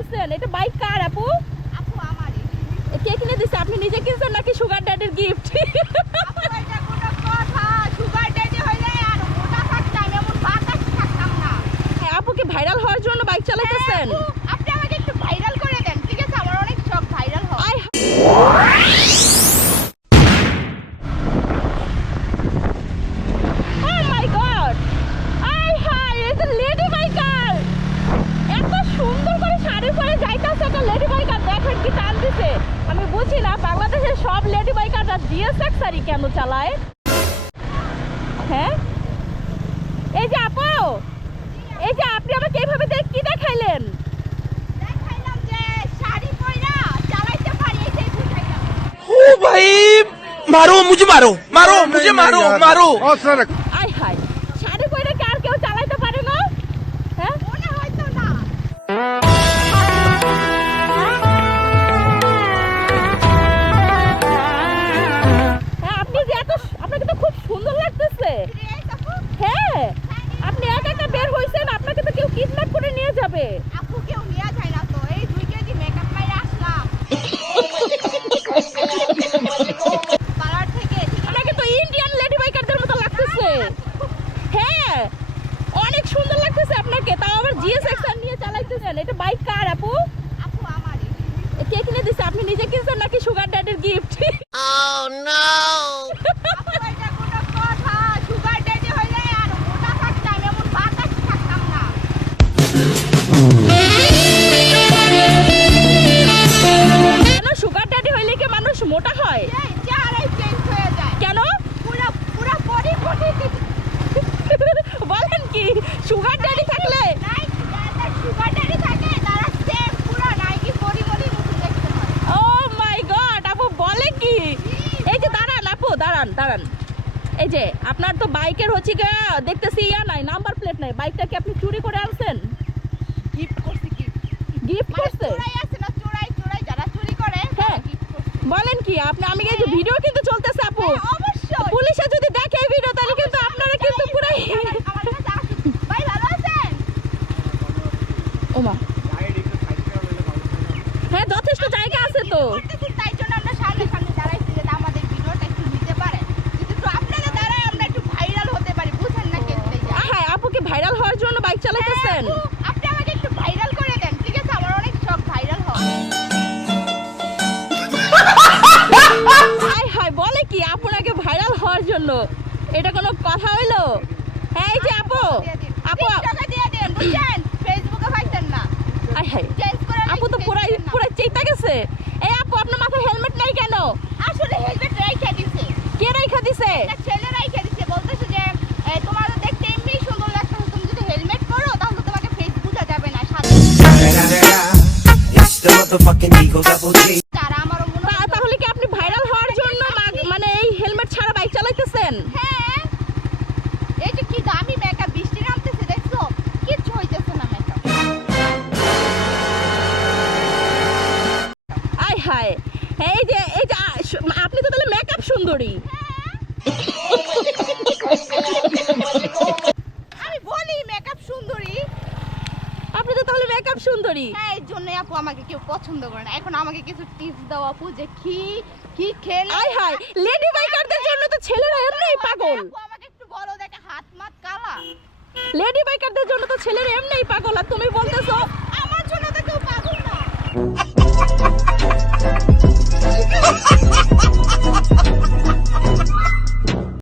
এটা বাইক কার আপু? আপু আমারই। কে কিনে দিছে? আপনি নিজে কিনছেন নাকি সুগার ড্যাডির গিফট আপু এটা কোনো কথা সুগার ড্যাডি হইলে আর মোটা থাকতাম এমন বাতাস থাকতাম না আপু কি ভাইরাল হওয়ার জন্য বাইক চালাইতেছেন আপু, আপনি আমাকে একটু ভাইরাল করে দেন ঠিক আছে আমার অনেক শখ ভাইরাল হওয়া আই Oh my God! আই হাই, এটা lady biker! এত সুন্দর করে শাড়ি পরে যাইতাছে একটা লেডি বাইকার দেখেন কি টান দিছে আমি বুঝি না বাংলাদেশের সব লেডি বাইকাররা জিএসএক্স গাড়ি কেন চালায়? হ্যাঁ? এই যে আপু! এই যে আপনি আমাকে এইভাবে দেখ কি দেখাইলেন? দেখাইলাম যে শাড়ি পয়রা চালাইতে পারি এটাই যাবে? আপু কেউ নিয়ে যায় না তো এই দুই কেজি মেকআপ মাইরা আসলাম। পার্লার থেকে আপনাকে তো ইন্ডিয়ান লেডি বাইকারদের মতো লাগতেছে। হ্যাঁ অনেক সুন্দর লাগতেছে আপনাকে। তাও আবার জিএসএক্স আর নিয়ে চালাইতেছেন। এটা বাইক কার আপু। আপু আমারই। এ কে কিনে দিছে? আপনি নিজে কিনছেন মোটা হয়? কেন? বলেন কি? সুগার ড্যাডি থাকলে? ও মাই গড আপু বলে কি? এই যে দাঁড়ান আপু দাঁড়ান দাঁড়ান। এই যে আপনার তো বাইকের হচ্ছে দেখতেছি ইয়া নাই নাম্বার প্লেট নাই। বাইকটা কি আপনি চুরি করে আনছেন গিফট করছি কি গিফট মানে করছে চোরাই আছে না চোরাই চোরাই যারা চুরি করে হ্যাঁ। গিফট করছে বলেন কি? আপনি আমি এই যে ভিডিও কিন্তু চলতেছে আপু? হ্যাঁ, অবশ্যই। পুলিশে যদি দেখে এই ভিডিও তাহলে কিন্তু আপনারা কিন্তু পুরাই ভাই ভালো আছেন? ওমা। হ্যাঁ যথেষ্ট জায়গা আছে তো। জন্য। এটা কোনো কথা হইল? হ্যাঁ এই যে আপু। আপু টিকটকে দিয়ে দেন বুঝছেন? ফেসবুকে পাইতেন না। আই হাই চেঞ্জ করে আপু তো পুরাই পুরাই চেতা গেছে। এই আপু আপনার মাথায় হেলমেট নাই কেন? আসলে হেলমেট রাইখা দিছে। কে রেখা দিছে? একটা ছেলে রাইখা দিছে। বলতেছে যে তোমার দেখতে এমনি সুন্দর লাগছে। তুমি যদি হেলমেট পরো তাহলে তোমাকে ফেস বোঝা যাবে না সাথে হাই এই যে এই যে আপনি তো তাহলে মেকআপ সুন্দরী। আমি বলি মেকআপ সুন্দরী। আপনি তো তাহলে মেকআপ সুন্দরী। হ্যাঁ এই জন্যই আপু আমাকে কেউ পছন্দ করে না। এখন আমাকে কিছু টিপস দাও আপু যে কি কি খেলে। আই হাই লেডি বাইকারদের জন্য তো ছেলেরা এমনিই পাগল। আপু আমাকে একটু বলো দেখে হাত মাত কালা। লেডি বাইকারদের জন্য তো ছেলেরা এমনিই পাগল আর তুমি বলতেছো